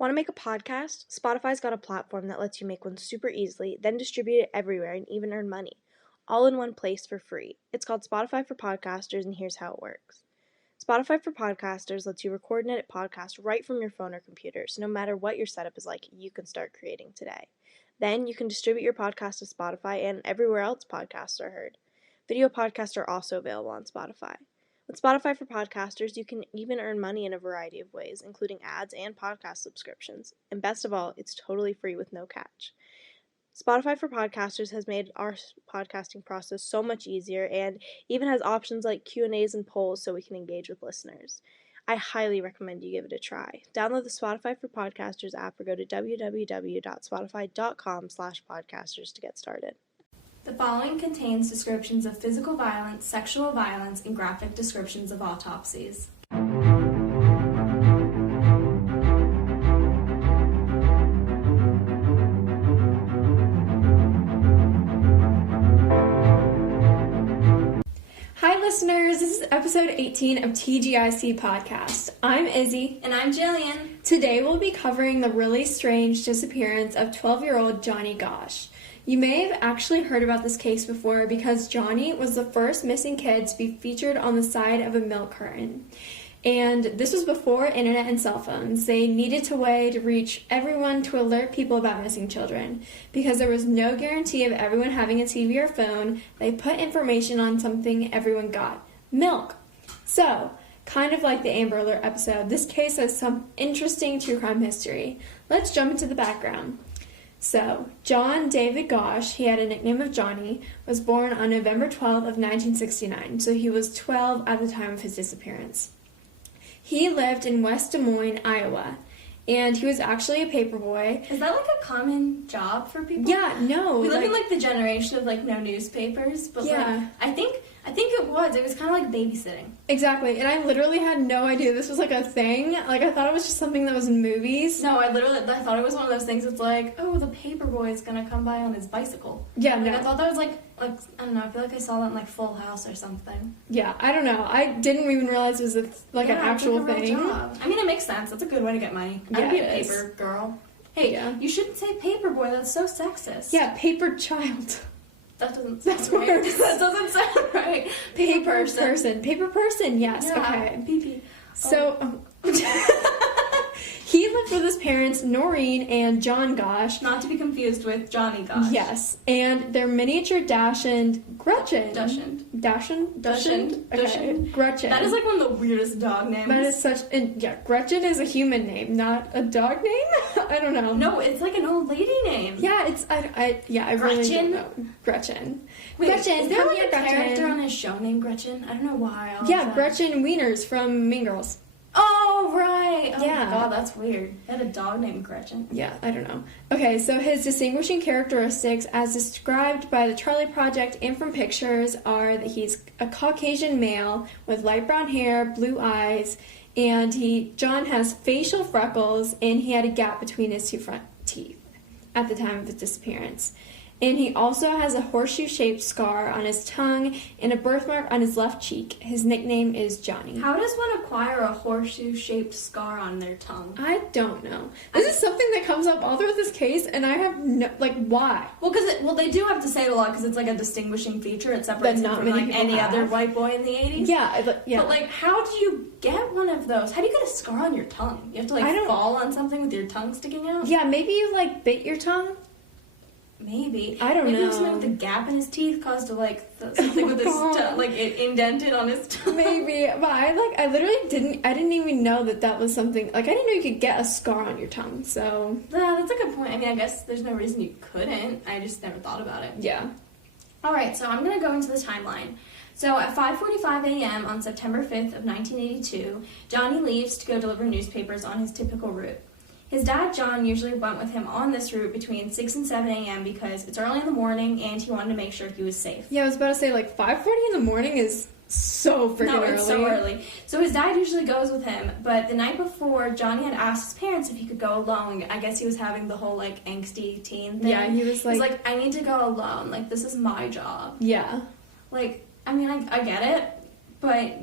Want to make a podcast? Spotify's got a platform that lets you make one super easily, then distribute it everywhere and even earn money, all in one place for free. It's called Spotify for Podcasters, and here's how it works. Spotify for Podcasters lets you record and edit podcasts right from your phone or computer, so no matter what your setup is like, you can start creating today. Then you can distribute your podcast to Spotify and everywhere else podcasts are heard. Video podcasts are also available on Spotify. With Spotify for Podcasters, you can even earn money in a variety of ways, including ads and podcast subscriptions. And best of all, it's totally free with no catch. Spotify for Podcasters has made our podcasting process so much easier and even has options like Q&As and polls so we can engage with listeners. I highly recommend you give it a try. Download the Spotify for Podcasters app or go to www.spotify.com/podcasters to get started. The following contains descriptions of physical violence, sexual violence, and graphic descriptions of autopsies. Hi listeners, this is episode 18 of TGIC Podcast. I'm Izzy. And I'm Jillian. Today we'll be covering the really strange disappearance of 12-year-old Johnny Gosch. You may have actually heard about this case before because Johnny was the first missing kid to be featured on the side of a milk carton. And this was before internet and cell phones. They needed a way to reach everyone to alert people about missing children. Because there was no guarantee of everyone having a TV or phone, they put information on something everyone got. Milk. So, kind of like the Amber Alert episode, this case has some interesting true crime history. Let's jump into the background. So, John David Gosch, he had a nickname of Johnny, was born on November 12th of 1969, so he was 12 at the time of his disappearance. He lived in West Des Moines, Iowa, and he was actually a paperboy. Is that like a common job for people? Yeah, no. We live in like the generation of like no newspapers, but yeah. I think it was kind of like babysitting. Exactly, and I literally had no idea this was like a thing. Like I thought it was just something that was in movies. No, I thought it was one of those things that's like, oh, the paperboy is gonna come by on his bicycle. Yeah, like, no. I thought that was like I don't know, I feel like I saw that in like Full House or something. Yeah, I don't know. I didn't even realize it was an actual like a thing. real job. I mean, it makes sense. That's a good way to get money. Yeah, I'd be a it is. paper girl. Hey, Yeah. You shouldn't say paperboy. That's so sexist. Yeah, paper child. That doesn't sound That's right. worse. That doesn't sound right. Paper person. Paper person, yes. Yeah, Okay. pee-pee. So, he lived with his parents, Noreen and John Gosch. Not to be confused with Johnny Gosch. Yes, and their miniature Dachshund, Gretchen. Dachshund. Dachshund? Okay, Gretchen. That is like one of the weirdest dog names. That is such, and yeah, Gretchen is a human name, not a dog name? I don't know. No, it's like an old lady name. Yeah, I really don't know. Gretchen. Wait, Gretchen, is there come like here, a Gretchen. character on his show named Gretchen? I don't know why. Yeah, Gretchen Wieners from Mean Girls. Oh, right. Oh Yeah. my god, that's weird. They had a dog named Gretchen. Yeah, I don't know. Okay, so his distinguishing characteristics, as described by the Charlie Project and from pictures, are that he's a Caucasian male with light brown hair, blue eyes, and John has facial freckles, and he had a gap between his two front teeth at the time of his disappearance. And he also has a horseshoe-shaped scar on his tongue and a birthmark on his left cheek. His nickname is Johnny. How does one acquire a horseshoe-shaped scar on their tongue? I don't know. This is something that comes up all through this case, and I have no, why? Well, they do have to say it a lot because it's like a distinguishing feature. It separates him from like any other white boy in the 80s. Yeah, yeah. But like, how do you get one of those? How do you get a scar on your tongue? You have to like fall on something with your tongue sticking out? Yeah, maybe you like bit your tongue. Maybe. I don't know. Maybe something with the gap in his teeth caused to something with his tongue, like it indented on his tongue. Maybe, but I literally didn't even know that was something, like I didn't know you could get a scar on your tongue, so. Yeah, that's a good point. I mean, I guess there's no reason you couldn't. I just never thought about it. Yeah. Alright, so I'm going to go into the timeline. So at 5:45 a.m. on September 5th of 1982, Johnny leaves to go deliver newspapers on his typical route. His dad, John, usually went with him on this route between 6 and 7 a.m. because it's early in the morning and he wanted to make sure he was safe. Yeah, I was about to say, 5:40 in the morning is so freaking early. No, it's so early. So his dad usually goes with him, but the night before, Johnny had asked his parents if he could go alone. I guess he was having the whole, angsty teen thing. Yeah, he was He's like, I need to go alone. This is my job. Yeah. I mean, I get it, but,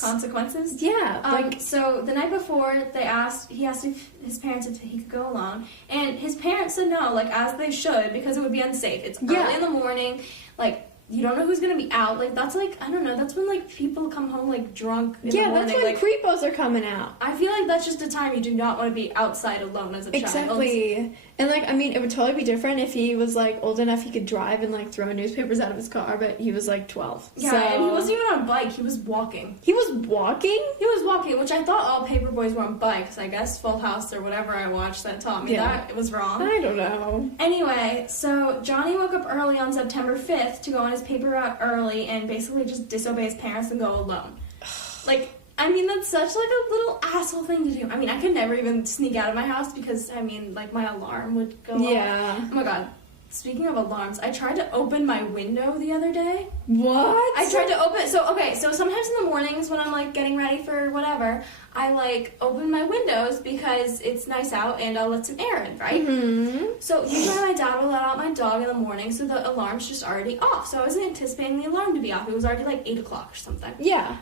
consequences. Yeah. So the night before, he asked if his parents if he could go alone, and his parents said no, like as they should, because it would be unsafe. It's early in the morning, like. You don't know who's gonna be out. Like, that's like, I don't know, that's when like people come home like drunk in the morning. Yeah, that's when creepos are coming out. I feel like that's just a time you do not want to be outside alone as a child. Exactly. And like, I mean, it would totally be different if he was like old enough he could drive and like throw newspapers out of his car, but he was like 12. Yeah, so... and he wasn't even on a bike, he was walking. He was walking? He was walking, which I thought all paper boys were on bikes. I guess Full House or whatever I watched that taught me that. It was wrong. I don't know. Anyway, so Johnny woke up early on September 5th to go on his paper route early and basically just disobey his parents and go alone. Like, I mean, that's such, like, a little asshole thing to do. I mean, I could never even sneak out of my house because, I mean, like, my alarm would go off. Oh, my God. Speaking of alarms, I tried to open my window the other day. What? I tried to open... So sometimes in the mornings when I'm, like, getting ready for whatever, I, like, open my windows because it's nice out and I'll let some air in, right? Mm-hmm. So usually my dad will let out my dog in the morning, so the alarm's just already off. So I wasn't anticipating the alarm to be off. It was already, like, 8 o'clock or something. Yeah.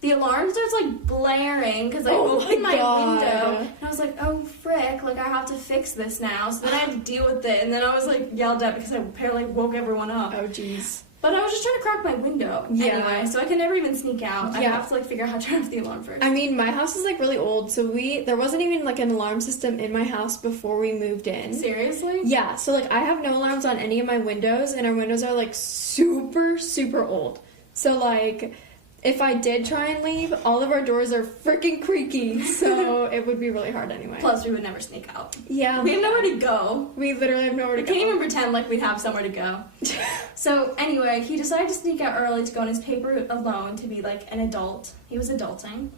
The alarm starts, like, blaring because I opened my window. And I was like, oh, frick, like, I have to fix this now. So then I had to deal with it. And then I was, like, yelled at because I apparently woke everyone up. Oh, jeez. But I was just trying to crack my window anyway, so I could never even sneak out. I have to, like, figure out how to turn off the alarm first. I mean, my house is, like, really old, so there wasn't even, like, an alarm system in my house before we moved in. Seriously? Yeah, so, like, I have no alarms on any of my windows, and our windows are, like, super, super old. So, like... If I did try and leave, all of our doors are freaking creaky, so it would be really hard anyway. Plus, we would never sneak out. Yeah. We have nowhere to go. We literally have nowhere to go. We can't even pretend like we'd have somewhere to go. So, anyway, he decided to sneak out early to go on his paper alone to be, like, an adult. He was adulting.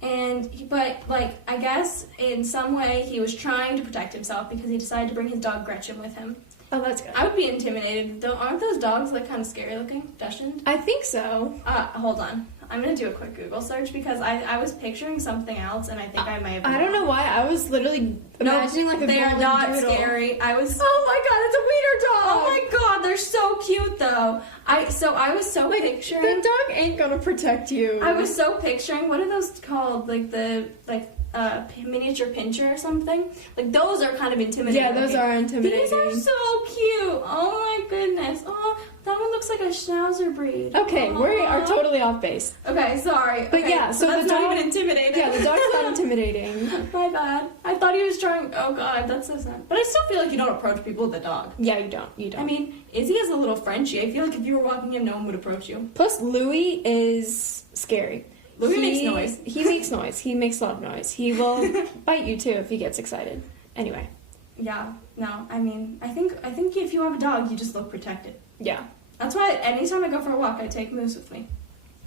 But I guess in some way he was trying to protect himself because he decided to bring his dog Gretchen with him. Oh, that's good. I would be intimidated. Aren't those dogs, like, kind of scary looking? Dustin? I think so. Hold on. I'm going to do a quick Google search because I was picturing something else and I think I may have been I don't know why. I was literally imagining, like, a they are golden not doodle. scary. Oh, my God, it's a wiener dog! Oh, my God, they're so cute, though. I was so picturing... The dog ain't gonna protect you. I was so picturing... What are those called? Like, miniature pincher or something? Like, those are kind of intimidating. Yeah, those are intimidating. These are so cute. Oh, my goodness. Oh, that one looks like a Schnauzer breed. Okay, we are totally off base. Okay, sorry. But okay, yeah, so that's the dog... not even intimidating. Yeah, the dog's not intimidating. My bad. I thought he was trying... Oh, God, that's so sad. But I still feel like you don't approach people with a dog. Yeah, you don't. I mean, Izzy is a little Frenchie. I feel like if you were walking him, no one would approach you. Plus, Louis is scary. Louis makes noise. He makes noise. He makes a lot of noise. He will bite you, too, if he gets excited. Anyway. Yeah, no, I mean, I think if you have a dog, you just look protected. Yeah. That's why anytime I go for a walk, I take Moose with me.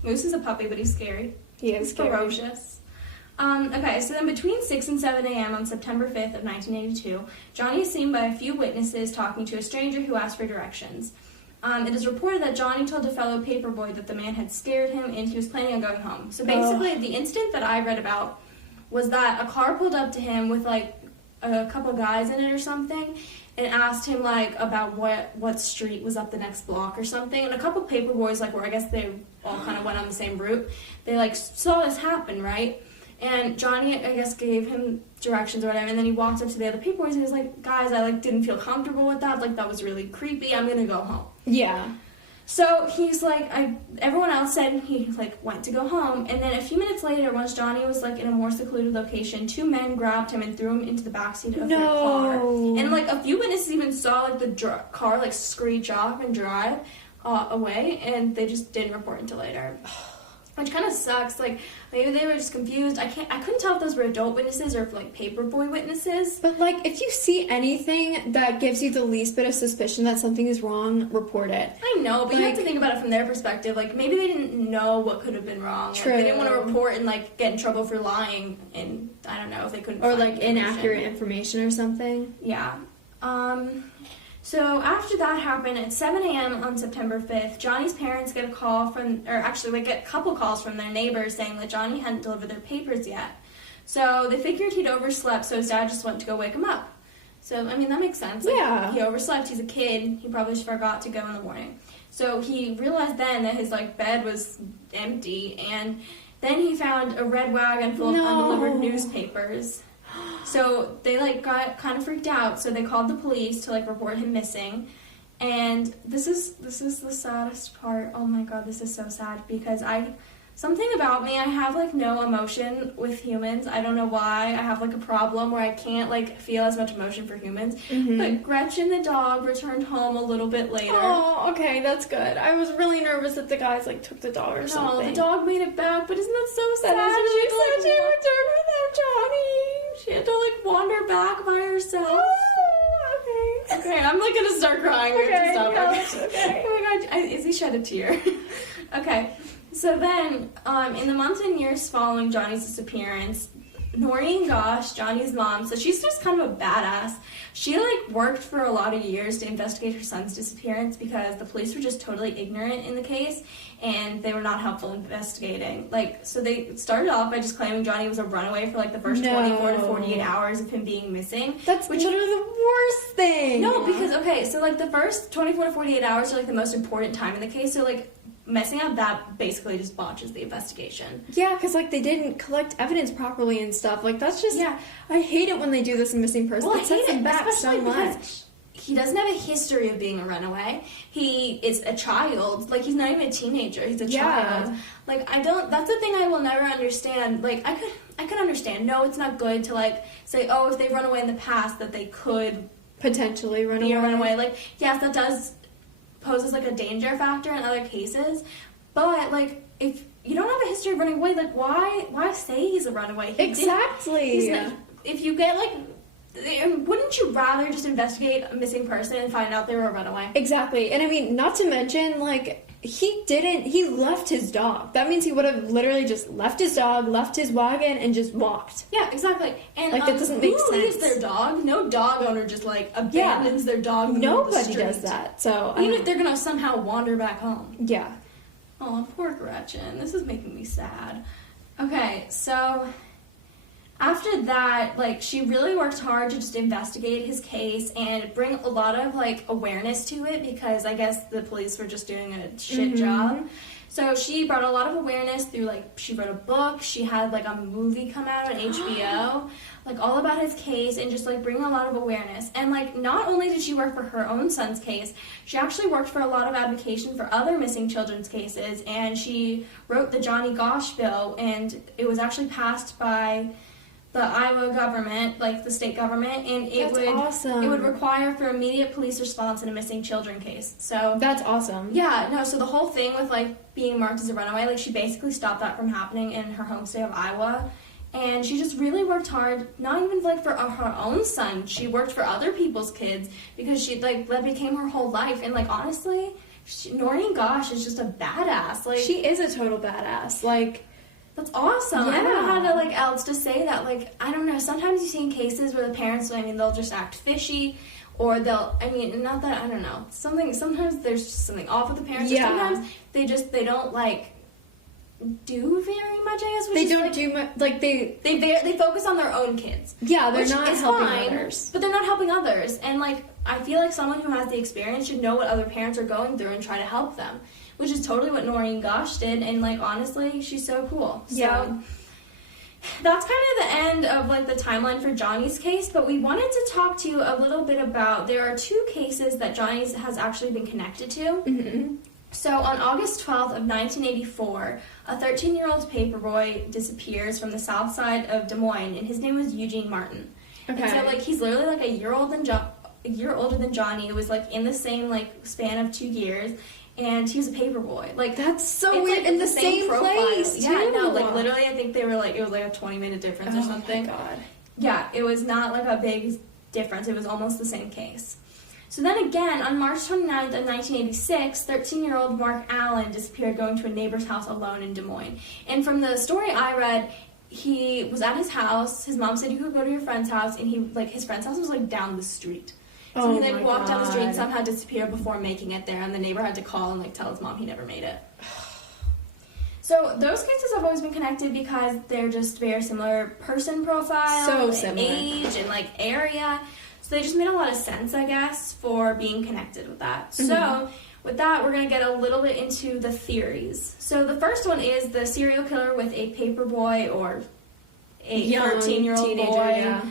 Moose is a puppy, but he's scary. He is scary. Ferocious. Okay, so then between 6 and 7 a.m. on September 5th of 1982, Johnny is seen by a few witnesses talking to a stranger who asked for directions. It is reported that Johnny told a fellow paperboy that the man had scared him and he was planning on going home. So basically, the incident that I read about was that a car pulled up to him with, like, a couple guys in it or something and asked him, like, about what street was up the next block or something. And a couple paperboys, like, where I guess they all kind of went on the same route, they, like, saw this happen, right? And Johnny, I guess, gave him directions or whatever, and then he walked up to the other paperboys and he was like, guys, I, like, didn't feel comfortable with that. Like, that was really creepy. I'm gonna go home. Yeah. So he's like, everyone else said he, like, went to go home, and then a few minutes later, once Johnny was, like, in a more secluded location, two men grabbed him and threw him into the backseat of their car. And, like, a few witnesses even saw, like, the car, like, screech off and drive away, and they just didn't report until later. Which kind of sucks. Like, maybe they were just confused. I couldn't tell if those were adult witnesses or if, like, paperboy witnesses. But, like, if you see anything that gives you the least bit of suspicion that something is wrong, report it. I know, but like, you have to think about it from their perspective. Like, maybe they didn't know what could have been wrong. True. Like, they didn't want to report and, like, get in trouble for lying, and I don't know if they couldn't or, find like, inaccurate information or something. Yeah. So after that happened, at 7 a.m. on September 5th, Johnny's parents get a call get a couple calls from their neighbors saying that Johnny hadn't delivered their papers yet. So they figured he'd overslept, so his dad just went to go wake him up. So, I mean, that makes sense. Like, yeah. He overslept, he's a kid, he probably just forgot to go in the morning. So he realized then that his, like, bed was empty, and Then he found a red wagon full of undelivered newspapers. So they, like, got kind of freaked out, so they called the police to, like, report him missing. And this is the saddest part. Oh my god, this is so sad, because something about me, I have, like, no emotion with humans. I don't know why. I have, like, a problem where I can't, like, feel as much emotion for humans. But Gretchen the dog returned home a little bit later. Oh, okay, that's good. I was really nervous that the guys, like, took the dog or something. No, the dog made it back, but isn't that so sad? That is really sad. She returned without Johnny. She had to, like, wander back by herself. Oh, Okay, I'm, like, gonna start crying. We have to stop. Yeah, okay. Oh my god, Izzy shed a tear. Okay. So then, in the months and years following Johnny's disappearance, Noreen Gosh, Johnny's mom, so she's just kind of a badass. She, like, worked for a lot of years to investigate her son's disappearance because the police were just totally ignorant in the case, and they were not helpful investigating. Like, so they started off by just claiming Johnny was a runaway for, like, the first 24 to 48 hours of him being missing. That's literally the worst thing. No, because, okay, so, like, the first 24 to 48 hours are, like, the most important time in the case, so, like, messing up that basically just botches the investigation. Yeah, because, like, they didn't collect evidence properly and stuff. Like, that's just... Yeah. I hate it when they do this in missing persons. Well, it sets them back so much. He doesn't have a history of being a runaway. He is a child. Like, he's not even a teenager. He's a child. Like, that's the thing I will never understand. Like, I could understand. No, it's not good to, like, say, oh, if they run away in the past, that they could potentially run away. Like, yes, that does poses, like, a danger factor in other cases, but, like, if you don't have a history of running away, like, why say he's a runaway? Exactly. If you get, like, wouldn't you rather just investigate a missing person and find out they were a runaway? Exactly. And I mean, not to mention, like, he left his dog. That means he would have literally just left his dog, left his wagon, and just walked. Yeah, exactly. And, like, that doesn't make sense. Who leaves their dog? No dog owner just, like, abandons their dog in the middle of the Nobody street. does that. So even if they're gonna somehow wander back home. Yeah. Oh, poor Gretchen. This is making me sad. Okay, so after that, like, she really worked hard to just investigate his case and bring a lot of, like, awareness to it, because I guess the police were just doing a shit job. So she brought a lot of awareness through, like, she wrote a book, she had, like, a movie come out on HBO, like, all about his case, and just, like, bring a lot of awareness. And, like, not only did she work for her own son's case, she actually worked for a lot of advocacy for other missing children's cases, and she wrote the Johnny Gosh bill, and it was actually passed by the Iowa government, like the state government, and it would require for immediate police response in a missing children case. So that's awesome. Yeah, no, so the whole thing with, like, being marked as a runaway, like, she basically stopped that from happening in her home state of Iowa. And she just really worked hard, not even, like, for her own son. She worked for other people's kids, because she, like, that became her whole life. And, like, honestly, Noreen Gosh is just a badass. Like, she is a total badass. Like, that's awesome. Yeah. I don't know how to, like, else to say that. Like, I don't know. Sometimes you see in cases where the parents, I mean, they'll just act fishy, or they'll, I mean, not that, I don't know. Sometimes there's just something off with the parents. Yeah. Or sometimes they don't, like, do very much, I guess. They don't, like, do much, like, they focus on their own kids. Yeah, they're not helping fine, others. But they're not helping others. And, like, I feel like someone who has the experience should know what other parents are going through and try to help them, which is totally what Noreen Gosh did. And, like, honestly, she's so cool. Yeah. So that's kind of the end of, like, the timeline for Johnny's case, but we wanted to talk to you a little bit about, there are two cases that Johnny's has actually been connected to. Mm-hmm. So on August 12th of 1984, a 13-year-old paperboy disappears from the south side of Des Moines, and his name was Eugene Martin. Okay. And so, like, he's literally, like, a year older than Johnny. It was, like, in the same, like, span of 2 years, and he was a paperboy. Like, that's so it's, weird. like, In the same place, Yeah, too. no, like, literally, I think they were, like, it was, like, a 20-minute difference or something. Oh, my God. Yeah, it was not, like, a big difference. It was almost the same case. So then again, on March 29th of 1986, 13-year-old Mark Allen disappeared going to a neighbor's house alone in Des Moines. And from the story I read, he was at his house. His mom said you could go to your friend's house, and he, like, his friend's house was, like, down the street. So he, like, walked down the street and somehow disappeared before making it there, and the neighbor had to call and, like, tell his mom he never made it. So those cases have always been connected because they're just very similar person profile, So similar. age, and, like, area. So they just made a lot of sense, I guess, for being connected with that. Mm-hmm. So with that, we're going to get a little bit into the theories. So the first one is the serial killer with a paper boy or a 13-year-old boy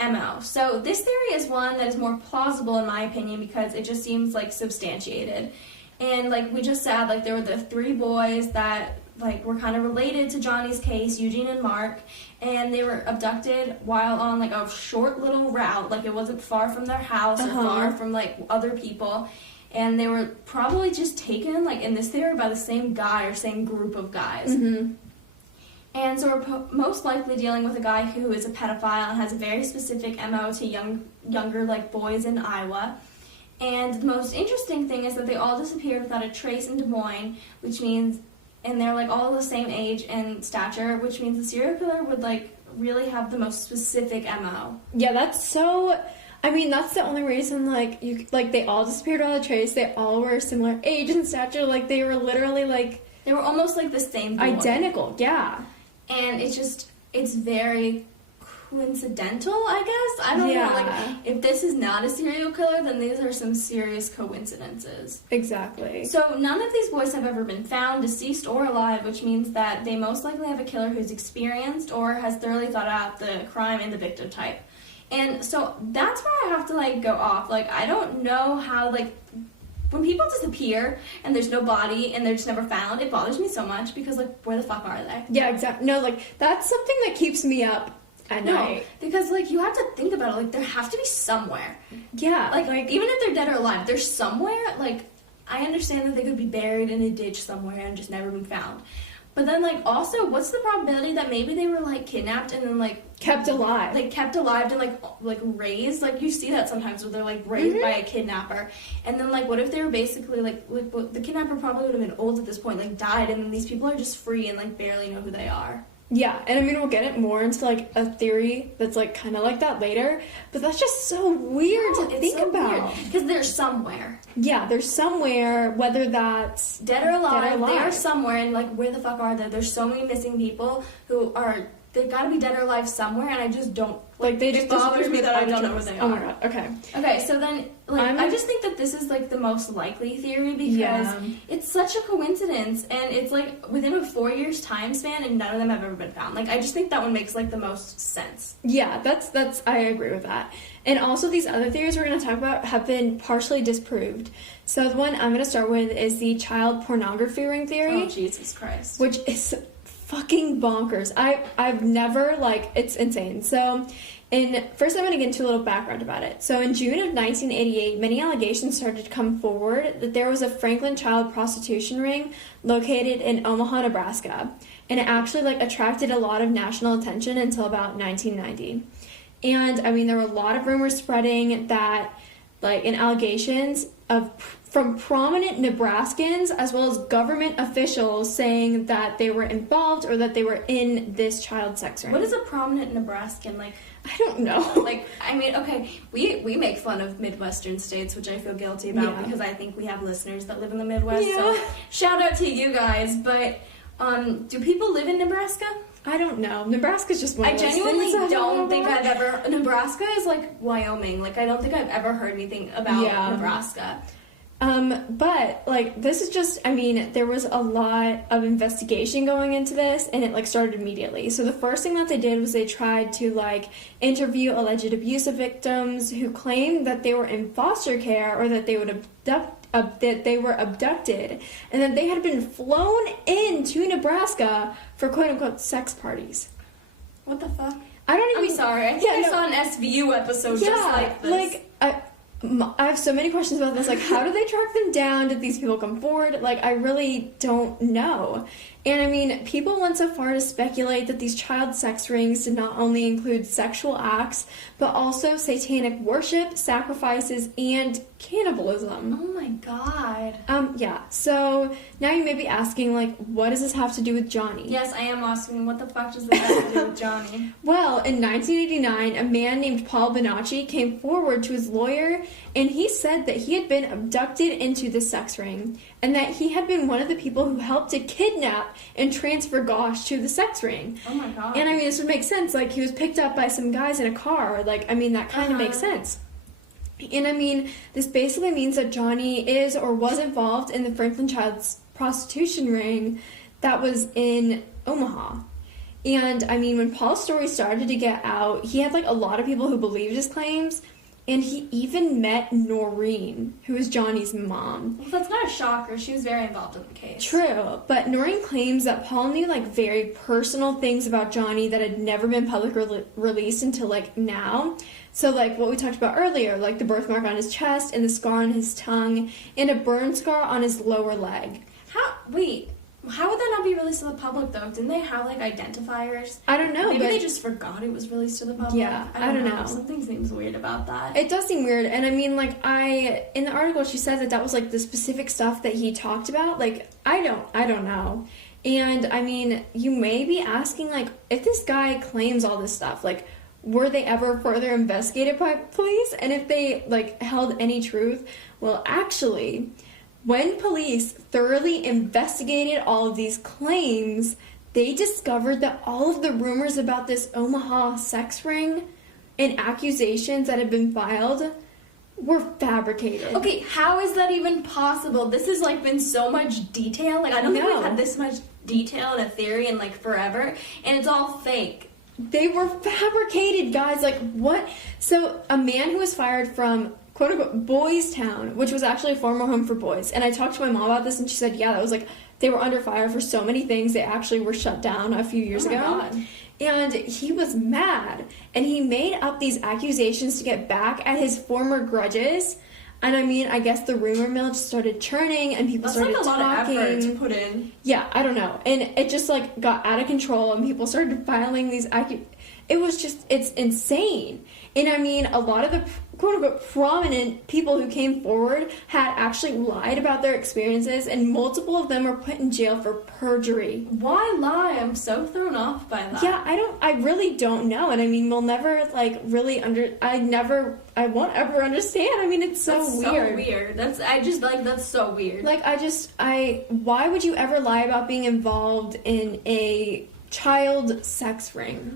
MO. So this theory is one that is more plausible in my opinion because it just seems like substantiated. And like we just said, like there were the 3 boys that like were kind of related to Johnny's case, Eugene and Mark, and they were abducted while on like a short little route, like it wasn't far from their house or far from like other people, and they were probably just taken, like in this theory, by the same guy or same group of guys. And so we're most likely dealing with a guy who is a pedophile and has a very specific MO to younger like boys in Iowa. And the most interesting thing is that they all disappeared without a trace in Des Moines, which means, and they're like all the same age and stature, which means the serial killer would like really have the most specific MO. Yeah, that's so. I mean, that's the only reason like they all disappeared without a trace. They all were similar age and stature. Like they were literally like they were almost like the same boy. Identical. Yeah. And it's very coincidental, I guess. I don't know. Like, if this is not a serial killer, then these are some serious coincidences. Exactly. So none of these boys have ever been found, deceased or alive, which means that they most likely have a killer who's experienced or has thoroughly thought out the crime and the victim type. And so that's where I have to, like, go off. Like, I don't know how, like, when people disappear and there's no body and they're just never found, it bothers me so much because, like, where the fuck are they? Yeah, exactly. No, like, that's something that keeps me up at night. Because, like, you have to think about it. Like, there have to be somewhere. Yeah. Like, even if they're dead or alive, there's somewhere. Like, I understand that they could be buried in a ditch somewhere and just never been found. But then, like, also, what's the probability that maybe they were, like, kidnapped and then, like... Kept alive. Like, kept alive and, like raised? Like, you see that sometimes where they're, like, raised by a kidnapper. And then, like, what if they were basically, like the kidnapper probably would have been old at this point, like, died, and then these people are just free and, like, barely know who they are. Yeah, and I mean, we'll get it more into, like, a theory that's, like, kind of like that later, but that's just so weird to think about. Because they're somewhere. Yeah, they're somewhere, whether that's... Dead or alive, they are somewhere, and, like, where the fuck are they? There's so many missing people who are... They've got to be dead or alive somewhere, and I just don't... Like, they just bothers me that I don't know where they are. Oh my god, okay. Okay, so then, like, I just think that this is, like, the most likely theory because it's such a coincidence, and it's, like, within a 4 years time span, and none of them have ever been found. Like, I just think that one makes, like, the most sense. Yeah, that's I agree with that. And also, these other theories we're going to talk about have been partially disproved. So the one I'm going to start with is the child pornography ring theory. Oh, Jesus Christ. Which is... fucking bonkers. I've never, like, it's insane. So, first I'm going to get into a little background about it. So, in June of 1988, many allegations started to come forward that there was a Franklin child prostitution ring located in Omaha, Nebraska. And it actually, like, attracted a lot of national attention until about 1990. And, I mean, there were a lot of rumors spreading that, like, and allegations from prominent Nebraskans as well as government officials saying that they were involved or that they were in this child sex ring. What is a prominent Nebraskan? Like, I don't know. Like, I mean, okay, we make fun of Midwestern states, which I feel guilty about because I think we have listeners that live in the Midwest. Yeah. So shout out to you guys. But do people live in Nebraska? I don't know. Nebraska's just one of those genuinely things don't think I've ever... Nebraska is like Wyoming. Like, I don't think I've ever heard anything about Nebraska. But, like, this is just, I mean, there was a lot of investigation going into this, and it, like, started immediately. So the first thing that they did was they tried to, like, interview alleged abuse victims who claimed that they were in foster care or that they would that they were abducted, and that they had been flown into Nebraska for quote-unquote sex parties. What the fuck? I don't even... I'm sorry. I think I saw an SVU episode just like this. Like, I have so many questions about this. Like, how do they track them down? Did these people come forward? Like, I really don't know. And, I mean, people went so far to speculate that these child sex rings did not only include sexual acts, but also satanic worship, sacrifices, and cannibalism. Oh, my God. Yeah. So, now you may be asking, like, what does this have to do with Johnny? Yes, I am asking, what the fuck does this have to do with Johnny? Well, in 1989, a man named Paul Bonacci came forward to his lawyer, and he said that he had been abducted into the sex ring, and that he had been one of the people who helped to kidnap and transfer Gosh to the sex ring. Oh my God. And I mean, this would make sense. Like, he was picked up by some guys in a car. Like, I mean, that kind of makes sense. And I mean, this basically means that Johnny is or was involved in the Franklin Child's prostitution ring that was in Omaha. And I mean, when Paul's story started to get out, he had like a lot of people who believed his claims, and he even met Noreen, who is Johnny's mom. Well, that's not a shocker. She was very involved in the case. True, but Noreen claims that Paul knew like very personal things about Johnny that had never been publicly released until like now. So like what we talked about earlier, like the birthmark on his chest and the scar on his tongue and a burn scar on his lower leg. How would that not be released to the public, though? Didn't they have, like, identifiers? I don't know, Maybe but they just forgot it was released to the public? Yeah, I don't know. Something seems weird about that. It does seem weird, and I mean, like, in the article, she said that was, like, the specific stuff that he talked about. Like, I don't know. And, I mean, you may be asking, like, if this guy claims all this stuff, like, were they ever further investigated by police? And if they, like, held any truth? Well, actually, when police thoroughly investigated all of these claims, they discovered that all of the rumors about this Omaha sex ring and accusations that had been filed were fabricated. Okay, how is that even possible? This has, like, been so much detail. Like, I don't think we've had this much detail in a theory in, like, forever. And it's all fake. They were fabricated, guys. Like, what? So, a man who was fired from quote-unquote Boys Town, which was actually a former home for boys. And I talked to my mom about this, and she said, yeah, that was like, they were under fire for so many things. They actually were shut down a few years ago. God. And he was mad. And he made up these accusations to get back at his former grudges. And I mean, I guess the rumor mill just started churning, and people started talking. That's like a lot of effort to put in. Yeah, I don't know. And it just, like, got out of control, and people started filing these It was just, it's insane. And I mean, a lot of the quote-unquote prominent people who came forward had actually lied about their experiences, and multiple of them were put in jail for perjury. Why lie? I'm so thrown off by that. Yeah, I really don't know. And I mean, we'll never, like, really I won't ever understand. I mean, it's so weird. So weird. That's so weird. Like, why would you ever lie about being involved in a child sex ring?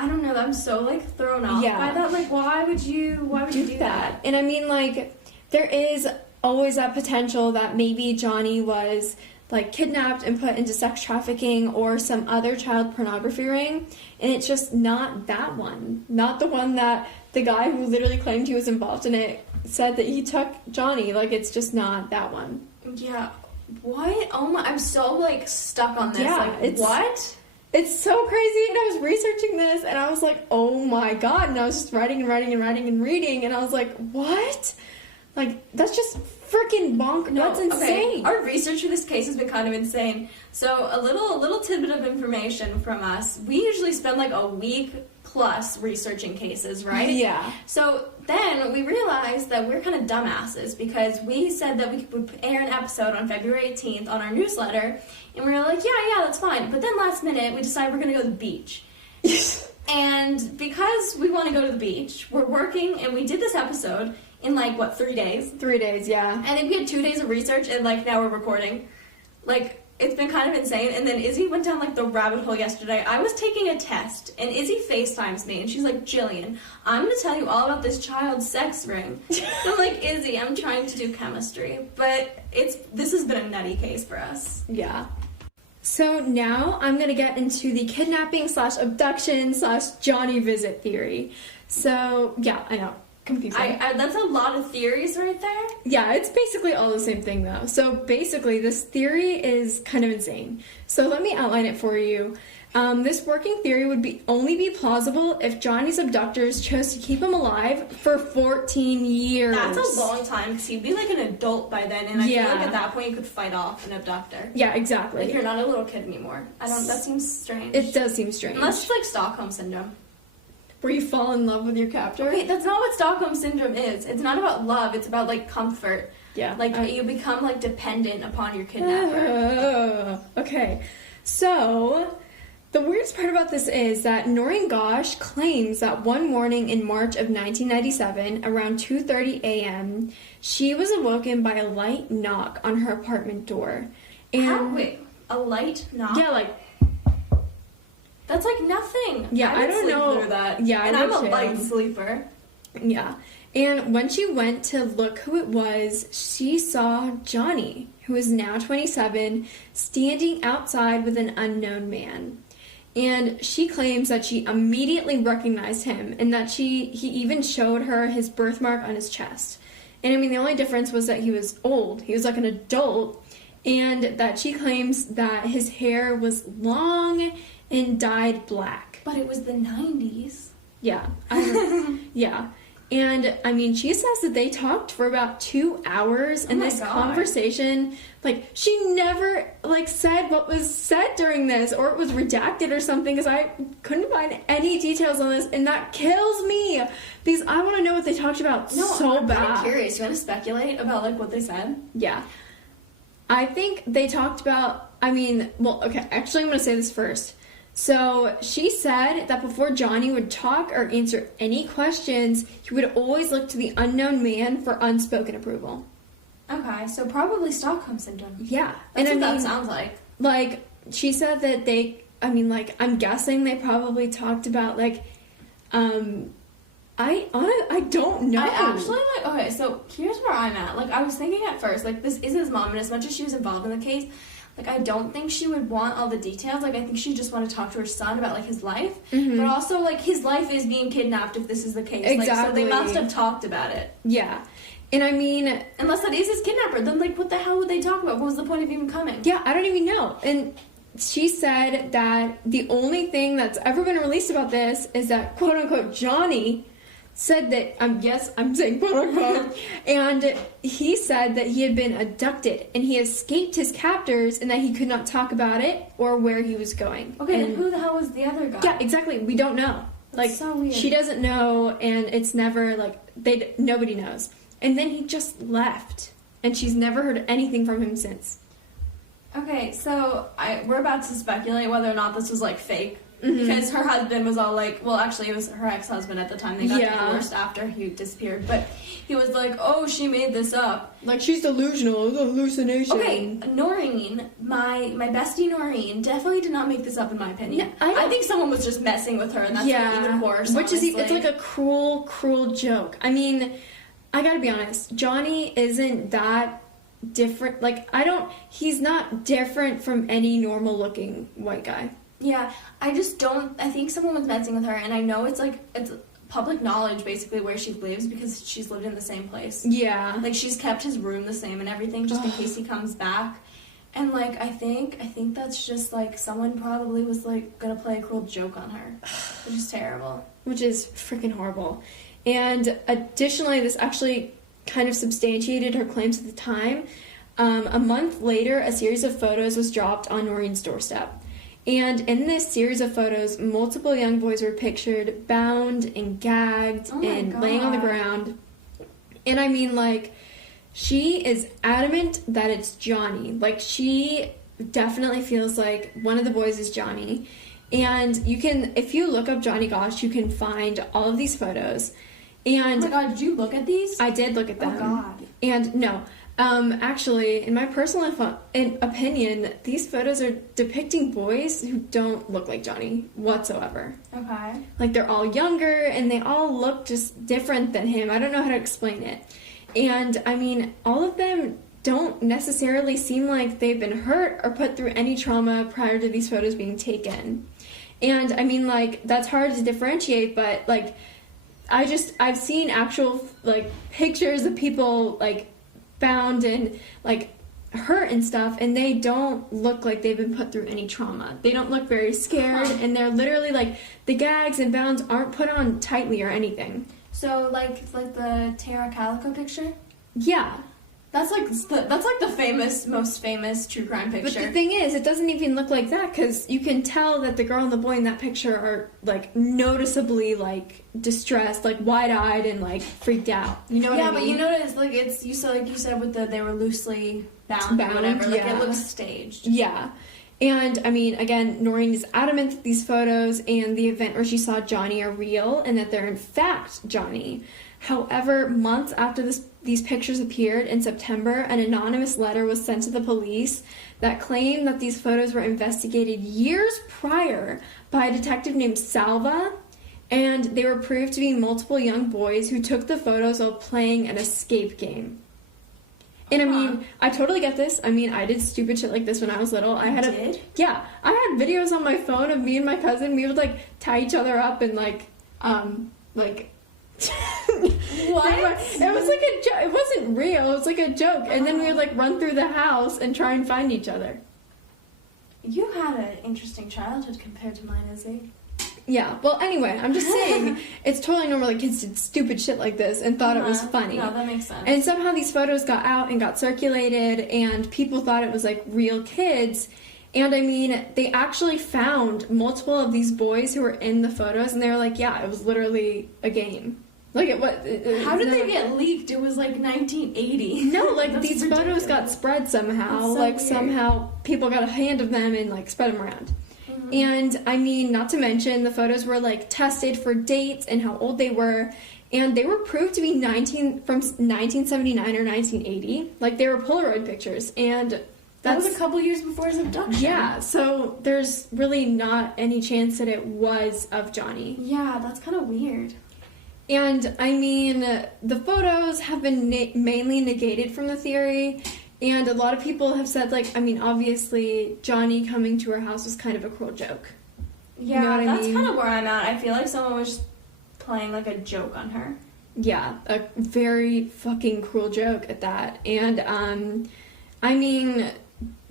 I don't know. I'm so, like, thrown off by that. Like, why would you do that? And I mean, like, there is always that potential that maybe Johnny was, like, kidnapped and put into sex trafficking or some other child pornography ring, and it's just not that one. Not the one that the guy who literally claimed he was involved in it said that he took Johnny. Like, it's just not that one. Yeah. What? Oh my, I'm so, like, stuck on this. Yeah, like, what? It's so crazy, and I was researching this, and I was like, oh my god, and I was just writing and reading, and I was like, what? Like, that's just freaking bonkers. No, that's insane. Okay. Our research for this case has been kind of insane. So, a little tidbit of information from us. We usually spend, like, a week plus researching cases, right? Yeah. So then we realized that we're kind of dumbasses because we said that we would air an episode on February 18th on our newsletter, and we were like, yeah, that's fine. But then last minute, we decided we're going to go to the beach. And because we want to go to the beach, we're working, and we did this episode in, like, what, 3 days? 3 days, yeah. And then we had 2 days of research, and, like, now we're recording. Like, it's been kind of insane. And then Izzy went down, like, the rabbit hole yesterday. I was taking a test, and Izzy FaceTimes me, and she's like, Jillian, I'm going to tell you all about this child's sex ring. I'm like, Izzy, I'm trying to do chemistry. But this has been a nutty case for us. Yeah. So now I'm going to get into the kidnapping/abduction/Johnny visit theory. So, yeah, I know. Confusing. That's a lot of theories right there. Yeah, it's basically all the same thing, though. So basically, this theory is kind of insane. So let me outline it for you. This working theory would only be plausible if Johnny's abductors chose to keep him alive for 14 years. That's a long time, because he'd be like an adult by then, and I feel like at that point you could fight off an abductor. Yeah, exactly. Like, you're not a little kid anymore. That seems strange. It does seem strange. Unless it's like Stockholm Syndrome. Where you fall in love with your captor? Wait, that's not what Stockholm Syndrome is. It's not about love, it's about, like, comfort. Yeah. Like, you become, like, dependent upon your kidnapper. Okay. So, the weirdest part about this is that Noreen Gosh claims that one morning in March of 1997, around 2:30 a.m., she was awoken by a light knock on her apartment door. And Wait, a light knock? Yeah, like... That's like nothing. Yeah, I don't know. Through that. Yeah, and I I'm a too. light sleeper. Yeah. And when she went to look who it was, she saw Johnny, who is now 27, standing outside with an unknown man. And she claims that she immediately recognized him and that he even showed her his birthmark on his chest. And I mean, the only difference was that he was old. He was like an adult. And that she claims that his hair was long and dyed black. But it was the 90s. Yeah. Yeah. And, I mean, she says that they talked for about 2 hours in this conversation. Like, she never, like, said what was said during this, or it was redacted or something, because I couldn't find any details on this, and that kills me, because I want to know what they talked about so bad. I'm curious. You want to speculate about, like, what they said? Yeah. I think they talked about, I mean, well, okay, actually, I'm going to say this first. So she said that before Johnny would talk or answer any questions, he would always look to the unknown man for unspoken approval. Okay, so probably Stockholm Syndrome. Yeah. That's what that sounds like. Like, she said that they, I mean, like, I'm guessing they probably talked about, like, I don't know. I actually, like, okay, so here's where I'm at. Like, I was thinking at first, like, this is his mom, and as much as she was involved in the case, like, I don't think she would want all the details. Like, I think she just want to talk to her son about, like, his life. Mm-hmm. But also, like, his life is being kidnapped if this is the case. Exactly. Like, so they must have talked about it. Yeah. And I mean... Unless that is his kidnapper, then, like, what the hell would they talk about? What was the point of even coming? Yeah, I don't even know. And she said that the only thing that's ever been released about this is that, quote-unquote, Johnny said that, yes, I'm saying quote-unquote, and he said that he had been abducted and he escaped his captors and that he could not talk about it or where he was going. Okay, and then who the hell was the other guy? Yeah, exactly. We don't know. Like, so weird. She doesn't know, and it's never, like, nobody knows. And then he just left, and she's never heard anything from him since. Okay, so we're about to speculate whether or not this was, like, fake. Mm-hmm. Because her husband was all like, well, actually, it was her ex-husband at the time. They got divorced after he disappeared. But he was like, oh, she made this up. Like, she's delusional. It's a hallucination. Okay, Noreen, my bestie Noreen, definitely did not make this up, in my opinion. No, I think someone was just messing with her, and that's like even worse, Which honestly. is, it's like a cruel, cruel joke. I mean, I gotta be honest. Johnny isn't that different. Like, he's not different from any normal-looking white guy. Yeah, I think someone was messing with her, and I know it's public knowledge, basically, where she lives, because she's lived in the same place. Yeah. Like, she's kept his room the same and everything, just in case he comes back. And, like, I think that's just, like, someone probably was, like, gonna play a cruel joke on her, which is terrible. Which is freaking horrible. And additionally, this actually kind of substantiated her claims at the time. A month later, a series of photos was dropped on Noreen's doorstep. And in this series of photos, multiple young boys were pictured bound and gagged and laying on the ground. And I mean, like, she is adamant that it's Johnny. Like, she definitely feels like one of the boys is Johnny. And you can, if you look up Johnny Gosch, you can find all of these photos. And oh my god, did you look at these? I did look at them. Oh god. And no. Actually, in my personal opinion, these photos are depicting boys who don't look like Johnny whatsoever. Okay. Like, they're all younger, and they all look just different than him. I don't know how to explain it. And, I mean, all of them don't necessarily seem like they've been hurt or put through any trauma prior to these photos being taken. And, I mean, like, that's hard to differentiate, but, like, I've seen actual, like, pictures of people, like, bound and, like, hurt and stuff, and they don't look like they've been put through any trauma. They don't look very scared, and they're literally, like, the gags and bounds aren't put on tightly or anything. So, like the Tara Calico picture? Yeah. That's like the most famous true crime picture. But the thing is, it doesn't even look like that, because you can tell that the girl and the boy in that picture are, like, noticeably, like, distressed, like, wide-eyed and, like, freaked out. You know what I mean? Yeah, but you notice, like, it's, you said with they were loosely bound or whatever. Like, it looks staged. Yeah. And, I mean, again, Noreen is adamant that these photos and the event where she saw Johnny are real and that they're, in fact, Johnny. However, months after these pictures appeared in September, an anonymous letter was sent to the police that claimed that these photos were investigated years prior by a detective named Salva, and they were proved to be multiple young boys who took the photos while playing an escape game. And I mean, I totally get this. I mean, I did stupid shit like this when I was little. I had yeah, I had videos on my phone of me and my cousin. We would like tie each other up and like what? It was like a joke. It wasn't real. It was like a joke. And then we would like run through the house and try and find each other. You had an interesting childhood compared to mine, Izzy. Yeah, well, anyway, I'm just saying, it's totally normal that kids did stupid shit like this and thought it was funny. No, that makes sense. And somehow these photos got out and got circulated, and people thought it was, like, real kids. And, I mean, they actually found multiple of these boys who were in the photos, and they were like, yeah, it was literally a game. Like, how did they get leaked? It was, like, 1980. No, like, these photos got spread somehow. So like, weird. Somehow people got a hand of them and, like, spread them around. And, I mean, not to mention, the photos were, like, tested for dates and how old they were, and they were proved to be from 1979 or 1980. Like, they were Polaroid pictures, and that was a couple years before his abduction. Yeah, so there's really not any chance that it was of Johnny. Yeah, that's kind of weird. And, I mean, the photos have been mainly negated from the theory. And a lot of people have said, like, I mean, obviously, Johnny coming to her house was kind of a cruel joke. Yeah, you know that's kind of where I'm at. I feel like someone was just playing, like, a joke on her. Yeah, a very fucking cruel joke at that. And, I mean,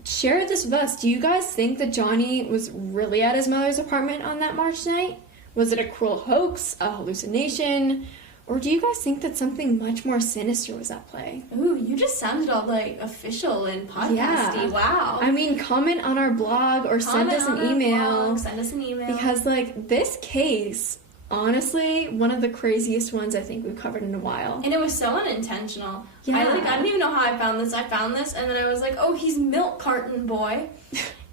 share this with us. Do you guys think that Johnny was really at his mother's apartment on that March night? Was it a cruel hoax, a hallucination? Or do you guys think that something much more sinister was at play? Ooh, you just sounded all, like, official and podcasty. Yeah. Wow. I mean, comment on our blog or send us an email. Send us an email. Because, like, this case, honestly, one of the craziest ones I think we've covered in a while. And it was so unintentional. Yeah. I don't even know how I found this. I found this, and then I was like, oh, he's Milk Carton Boy.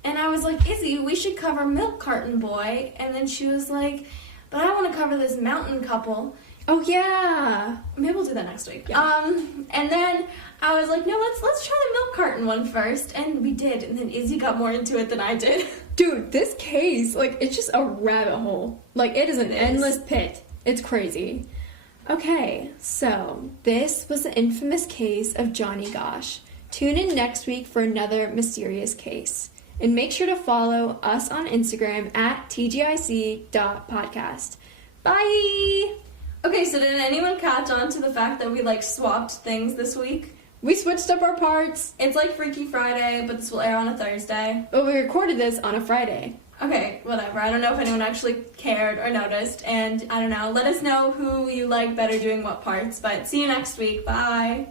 And I was like, Izzy, we should cover Milk Carton Boy. And then she was like, but I want to cover this mountain couple. Oh, yeah. Maybe we'll do that next week. Yeah. And then I was like, no, let's try the milk carton one first. And we did. And then Izzy got more into it than I did. Dude, this case, like, it's just a rabbit hole. Like, it is an endless pit. It's crazy. Okay, so this was the infamous case of Johnny Gosch. Tune in next week for another mysterious case. And make sure to follow us on Instagram at tgic.podcast. Bye! Okay, so did anyone catch on to the fact that we, like, swapped things this week? We switched up our parts. It's like Freaky Friday, but this will air on a Thursday. But we recorded this on a Friday. Okay, whatever. I don't know if anyone actually cared or noticed, and I don't know. Let us know who you like better doing what parts, but see you next week. Bye!